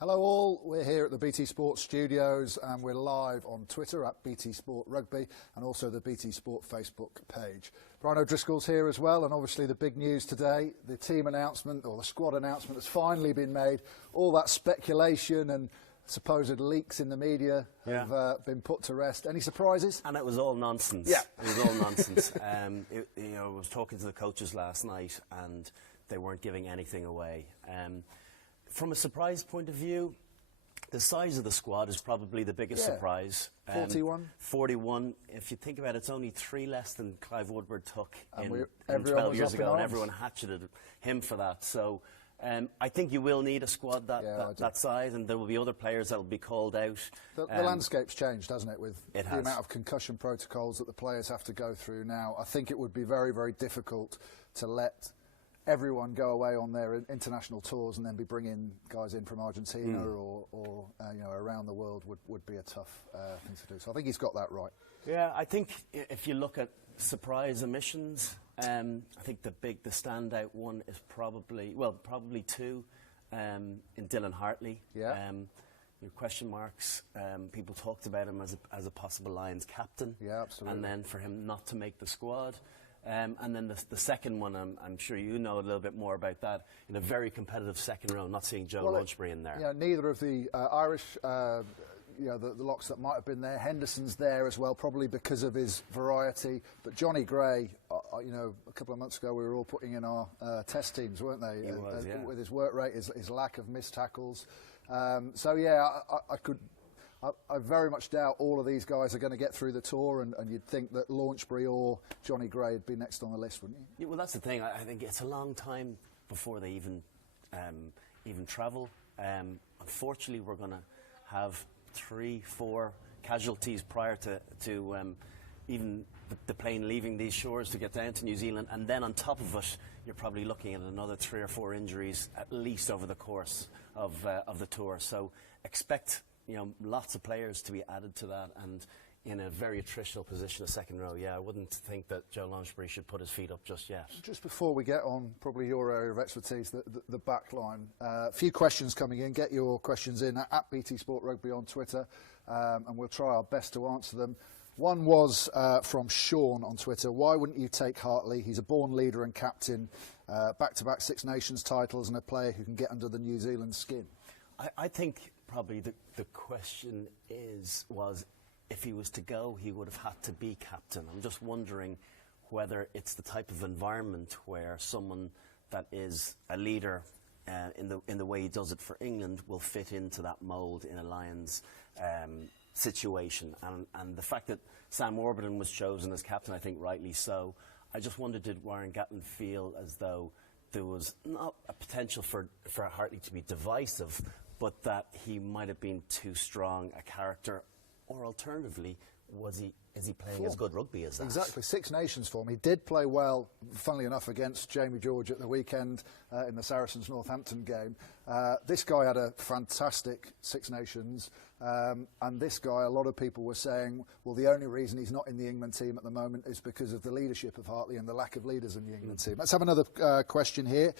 Hello all, we're here at the BT Sport studios and we're live on Twitter at BT Sport Rugby and also the BT Sport Facebook page. Brian O'Driscoll's here as well, and obviously the big news today, the team announcement or the squad announcement has finally been made. All that speculation and supposed leaks in the media have been put to rest. Any surprises? And it was all nonsense. Yeah. It was all nonsense. I was talking to the coaches last night and they weren't giving anything away. From a surprise point of view, the size of the squad is probably the biggest surprise. 41? 41. If you think about it, it's only 3 less than Clive Woodward took in 12 everyone years ago, and arms. everyone hatcheted him for that. So I think you will need a squad that size, and there will be other players that will be called out. The landscape's changed, hasn't it, with the amount of concussion protocols that the players have to go through now. I think it would be very, very difficult to let everyone go away on their international tours and then be bringing guys in from Argentina or around the world would be a tough thing to do. So I think he's got that right. Yeah, I think if you look at surprise omissions, I think the standout one is probably 2 in Dylan Hartley. Yeah. Your question marks. People talked about him as a possible Lions captain. Yeah, absolutely. And then for him not to make the squad. And then the second one, I'm sure you know a little bit more about that, in a very competitive second row, not seeing Joe Launchbury in there. Yeah, neither of the Irish, the locks that might have been there. Henderson's there as well, probably because of his variety. But Johnny Gray, a couple of months ago we were all putting in our test teams, weren't they? He was, yeah. With his work rate, his lack of missed tackles. I very much doubt all of these guys are going to get through the tour, and you'd think that Launchbury or Johnny Gray would be next on the list, wouldn't you? Yeah, well, that's the thing. I think it's a long time before they even travel. Unfortunately, we're going to have 3-4 casualties prior to even the plane leaving these shores to get down to New Zealand, and then on top of it, you're probably looking at another 3 or 4 injuries at least over the course of the tour. So expect lots of players to be added to that, and in a very attritional position, a second row. Yeah, I wouldn't think that Joe Launchbury should put his feet up just yet. Just before we get on, probably your area of expertise, the back line. A few questions coming in. Get your questions in at BT Sport Rugby on Twitter, and we'll try our best to answer them. One was from Sean on Twitter. Why wouldn't you take Hartley? He's a born leader and captain, back-to-back Six Nations titles, and a player who can get under the New Zealand skin. I think probably the question was if he was to go, he would have had to be captain. I'm just wondering whether it's the type of environment where someone that is a leader in the way he does it for England will fit into that mould in a Lions situation. And the fact that Sam Warburton was chosen as captain, I think rightly so. I just wondered, did Warren Gatland feel as though there was not a potential for Hartley to be divisive, but that he might have been too strong a character, or alternatively, is he playing as good rugby as that? Exactly, Six Nations form. He did play well, funnily enough, against Jamie George at the weekend in the Saracens-Northampton game. This guy had a fantastic Six Nations, and this guy, a lot of people were saying, well, the only reason he's not in the England team at the moment is because of the leadership of Hartley and the lack of leaders in the England team. Let's have another question here.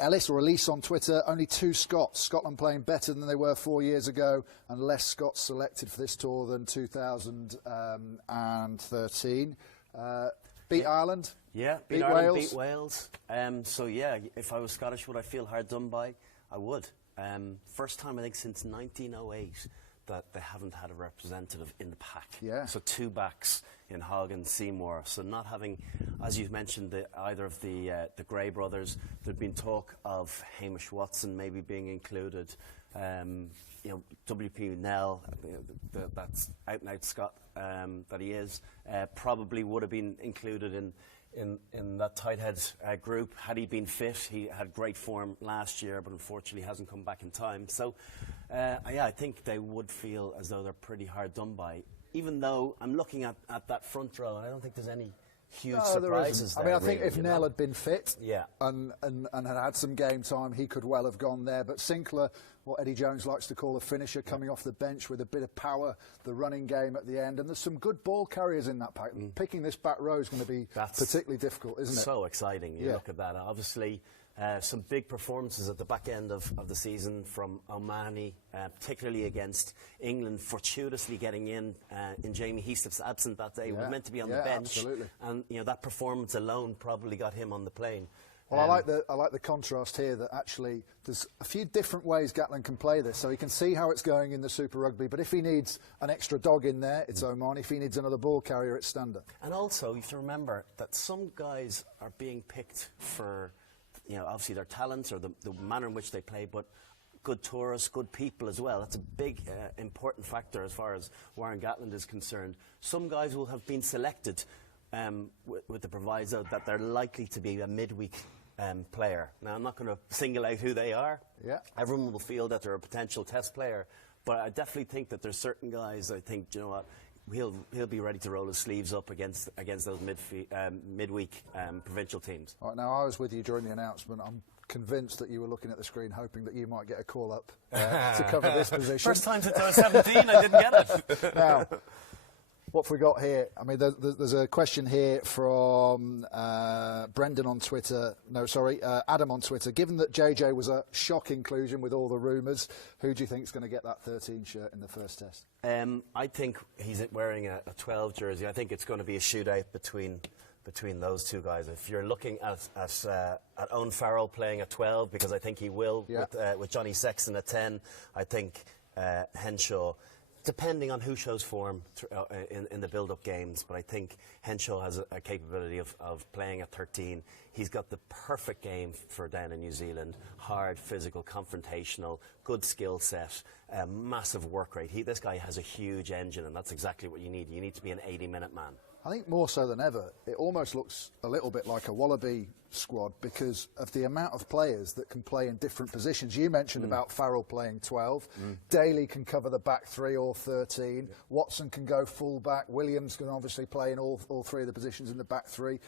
Elise on Twitter, only 2 Scots. Scotland playing better than they were 4 years ago, and less Scots selected for this tour than 2013. Beat Ireland. Yeah, beat Ireland, Wales. beat Wales. If I was Scottish, would I feel hard done by? I would. First time, I think, since 1908 that they haven't had a representative in the pack. Yeah. So 2 backs in Hogg and Seymour. So not having, as you've mentioned, either of the Gray brothers. There'd been talk of Hamish Watson maybe being included. WP Nell, that's out and out Scot that he is, probably would have been included in that tight head group had he been fit. He had great form last year, but unfortunately hasn't come back in time. So, I think they would feel as though they're pretty hard done by. Even though I'm looking at that front row, and I don't think there's any huge surprises there. I mean, I think if Nell had been fit yeah. and had some game time, he could well have gone there. But Sinclair, what Eddie Jones likes to call a finisher, coming off the bench with a bit of power, the running game at the end, and there's some good ball carriers in that pack. Picking this back row is going to be particularly difficult, isn't it? So exciting. You look at that. Obviously, Some big performances at the back end of the season from O'Mahony, particularly against England, fortuitously getting in Jamie Heaslip's absence that day. He was meant to be on the bench, absolutely. And that performance alone probably got him on the plane. Well, I like the contrast here that actually there's a few different ways Gatland can play this. So he can see how it's going in the Super Rugby, but if he needs an extra dog in there, it's O'Mahony. If he needs another ball carrier, it's Stander. And also, you have to remember that some guys are being picked for, obviously their talents or the manner in which they play, but good tourists, good people as well. That's a big, important factor as far as Warren Gatland is concerned. Some guys will have been selected with the proviso that they're likely to be a midweek player. Now, I'm not going to single out who they are. Yeah. Everyone will feel that they're a potential test player, but I definitely think that there's certain guys, I think, you know what, he'll be ready to roll his sleeves up against those midweek provincial teams. Right, now, I was with you during the announcement. I'm convinced that you were looking at the screen hoping that you might get a call up to cover this position. First time since I was 17 I didn't get it. Now, what have we got here? I mean, there's a question here from Brendan on Twitter. No, sorry, Adam on Twitter. Given that JJ was a shock inclusion with all the rumours, who do you think is going to get that 13 shirt in the first test? I think he's wearing a 12 jersey. I think it's going to be a shootout between those two guys. If you're looking at Owen Farrell playing at 12, because I think he will, with Johnny Sexton at 10, I think Henshaw, depending on who shows form in the build-up games, but I think Henshaw has a capability of playing at 13. He's got the perfect game for down in New Zealand. Hard, physical, confrontational, good skill set, massive work rate. This guy has a huge engine, and that's exactly what you need. You need to be an 80-minute man. I think more so than ever, it almost looks a little bit like a Wallaby squad because of the amount of players that can play in different positions. You mentioned about Farrell playing 12. Daly can cover the back 3 or 13. Watson can go full back. Williams can obviously play in all 3 of the positions in the back 3.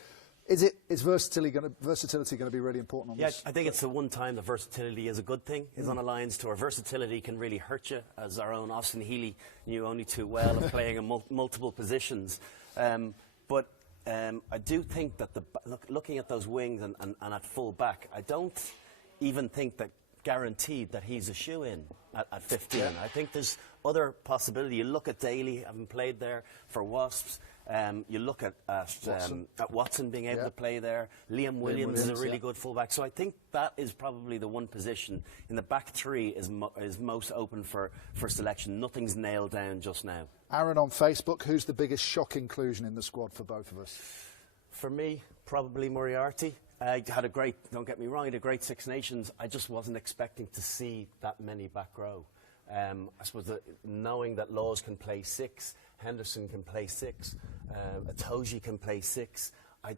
Is versatility going to be really important on this? I think it's the one time that versatility is a good thing, is on a Lions tour. Versatility can really hurt you, as our own Austin Healy knew only too well of playing in multiple positions. But I do think that looking at those wings and at full back, I don't even think that guaranteed that he's a shoe-in at 15. I think there's other possibility. You look at Daly, having played there for Wasps. You look at Watson being able to play there. Liam Williams is a really good fullback. So I think that is probably the one position in the back 3 is most open for selection. Nothing's nailed down just now. Aaron on Facebook, who's the biggest shock inclusion in the squad for both of us? For me, probably Moriarty. Don't get me wrong, he had a great Six Nations. I just wasn't expecting to see that many back row. I suppose knowing that Laws can play 6, Henderson can play 6, Atoji can play 6. I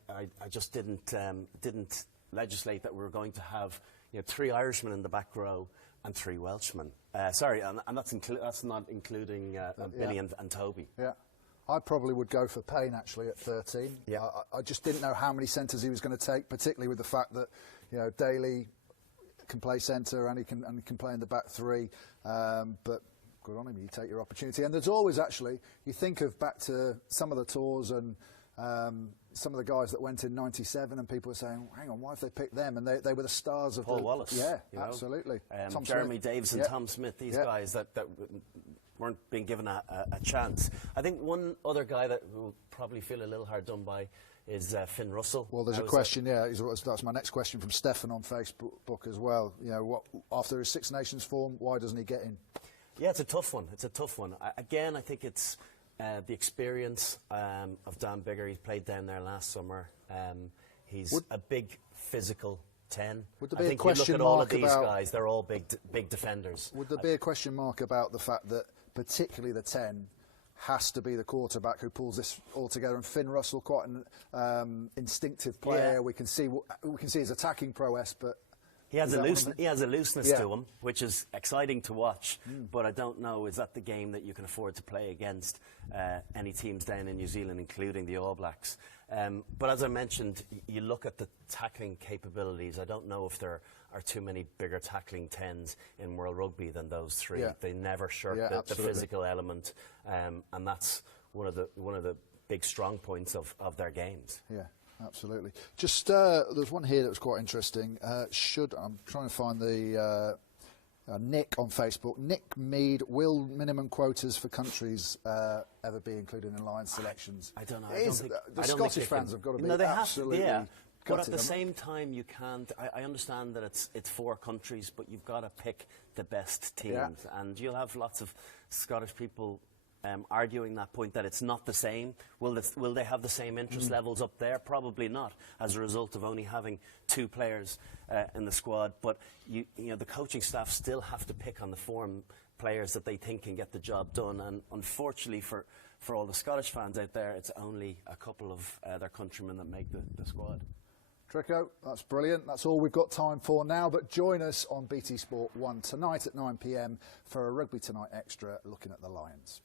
just didn't legislate that we were going to have 3 Irishmen in the back row and 3 Welshmen. Sorry, and that's not including Billy and Toby. Yeah. I probably would go for Payne actually at 13. Yeah. I just didn't know how many centres he was going to take, particularly with the fact that Daly can play centre and he can play in the back 3. But good on him, you take your opportunity. And there's always actually, you think of back to some of the tours and some of the guys that went in 97 and people were saying, hang on, why have they picked them? And they were the stars of Paul Wallace. Yeah, absolutely. Jeremy Davis and Tom Smith, these guys that weren't being given a chance. I think one other guy that will probably feel a little hard done by is Finn Russell. Well, there's a question, that's my next question from Stefan on Facebook as well. After his Six Nations form, why doesn't he get in? Yeah, it's a tough one. I think it's the experience of Dan Biggar. He played down there last summer. He's a big physical 10. Would there be I think a question you look at all mark of these about, guys, they're all big defenders. Would there be a question mark about the fact that particularly the 10 has to be the quarterback who pulls this all together, and Finn Russell, quite an instinctive player. We can see his attacking prowess, but he has a looseness to him, which is exciting to watch. But I don't know, is that the game that you can afford to play against any teams down in New Zealand, including the All Blacks? But as I mentioned, you look at the tackling capabilities. I don't know if there are too many bigger tackling 10s in World Rugby than those 3. Yeah. They never shirk the physical element, and that's one of the big strong points of their games. Yeah. Absolutely. Just there's one here that was quite interesting. I'm trying to find the Nick on Facebook. Nick Mead, will minimum quotas for countries ever be included in Lions selections? I don't know. The Scottish fans have got to be absolutely. Yeah. But at gutted, the same time, you can't. I understand that it's 4 countries, but you've got to pick the best teams, and you'll have lots of Scottish people arguing that point that it's not the same. Will they have the same interest levels up there? Probably not, as a result of only having 2 players in the squad. But you know, the coaching staff still have to pick on the form players that they think can get the job done. And unfortunately for all the Scottish fans out there, it's only a couple of their countrymen that make the squad. Tricko, that's brilliant. That's all we've got time for now, but join us on BT Sport 1 tonight at 9 p.m. for a Rugby Tonight Extra looking at the Lions.